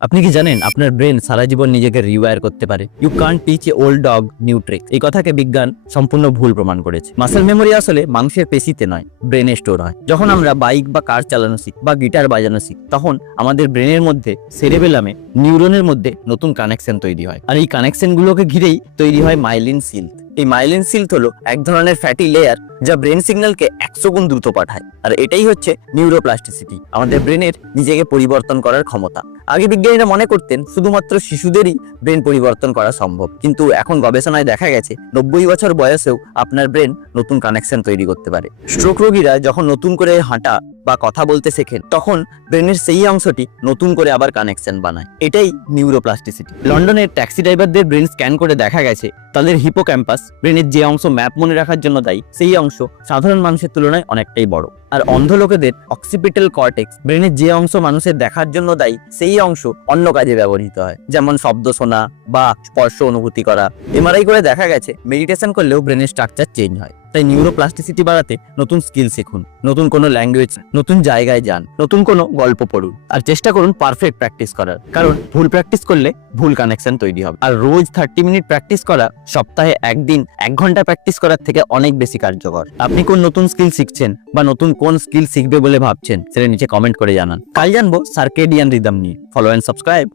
আপনি কি জানেন আপনার ব্রেন সারা জীবন নিজেকে রিওয়্যার করতে পারে? You can't teach a old dog new tricks. এই কথাকে বিজ্ঞান সম্পূর্ণ ভুল প্রমাণ করেছে। মাসেল মেমোরি আসলে মাংসের পেশিতে নয়, ব্রেনে স্টোর হয়। যখন আমরা বাইক বা কার চালানো শিখি বা গিটার বাজানো শিখি, তখন আমাদের ব্রেনের মধ্যে সেরেবেলামে নিউরনের মধ্যে নতুন কানেকশন তৈরি হয়, আর এই কানেকশনগুলোকে ঘিরেই তৈরি হয় মাইলিন সিল্ক। এই মাইলিন সিল্ক হলো এক ধরনের ফ্যাটি লেয়ার যা ব্রেন সিগন্যালকে 100 গুণ দ্রুত পাঠায়, আর এটাই হচ্ছে নিউরোপ্লাস্টিসিটি, আমাদের ব্রেনের নিজেকে পরিবর্তন করার ক্ষমতা। আগে বিজ্ঞানীরা মনে করতেন শুধুমাত্র শিশুদেরই ব্রেন পরিবর্তন করা সম্ভব, কিন্তু এখন গবেষণায় দেখা গেছে 90 বছর বয়সেও আপনার ব্রেন নতুন কানেকশন তৈরি করতে পারে। স্ট্রোক রোগীরা যখন নতুন করে হাঁটা বা কথা বলতে শেখেন, তখন ব্রেনের সেই অংশটি নতুন করে আবার কানেকশন বানায়। এটাই নিউরোপ্লাস্টিসিটি। লন্ডনের ট্যাক্সি ড্রাইভারদের ব্রেন স্ক্যান করে দেখা গেছে তাদের হিপোক্যাম্পাস, ব্রেনের যে অংশ ম্যাপ মনে রাখার জন্য দায়ী, সেই অংশ সাধারণ মানুষের তুলনায় অনেকটাই বড়। আর অন্ধ লোকেদের অক্সিপিটাল কর্টেক্স, ব্রেনের যে অংশ মানুষের দেখার জন্য দায়ী, সেই অংশ অন্য কাজে ব্যবহৃত হয়, যেমন শব্দ শোনা বা স্পর্শ অনুভূতি করা। এমআরআই করে দেখা গেছে মেডিটেশন করলেও ব্রেনের স্ট্রাকচার চেঞ্জ হয়। তাই নিউরোপ্লাস্টিসিটি বাড়াতে নতুন স্কিল শিখুন, নতুন কোনো ল্যাঙ্গুয়েজ, নতুন জায়গায় যান, নতুন কোনো গল্প পড়ুন, আর চেষ্টা করুন পারফেক্ট প্র্যাকটিস করার। কারণ ভুল প্র্যাকটিস করলে ভুল কানেকশন তৈরি হবে। আর রোজ 30 মিনিট প্র্যাকটিস করা সপ্তাহে একদিন 1 ঘন্টা প্র্যাকটিস করার থেকে অনেক বেশি কার্যকর। আপনি কোন নতুন স্কিল শিখছেন বা নতুন কোন স্কিল শিখবে বলে ভাবছেন, সেটা নিচে কমেন্ট করে জানান। কাল জানবো সার্কেডিয়ান রিদম নিয়ে। Follow and subscribe.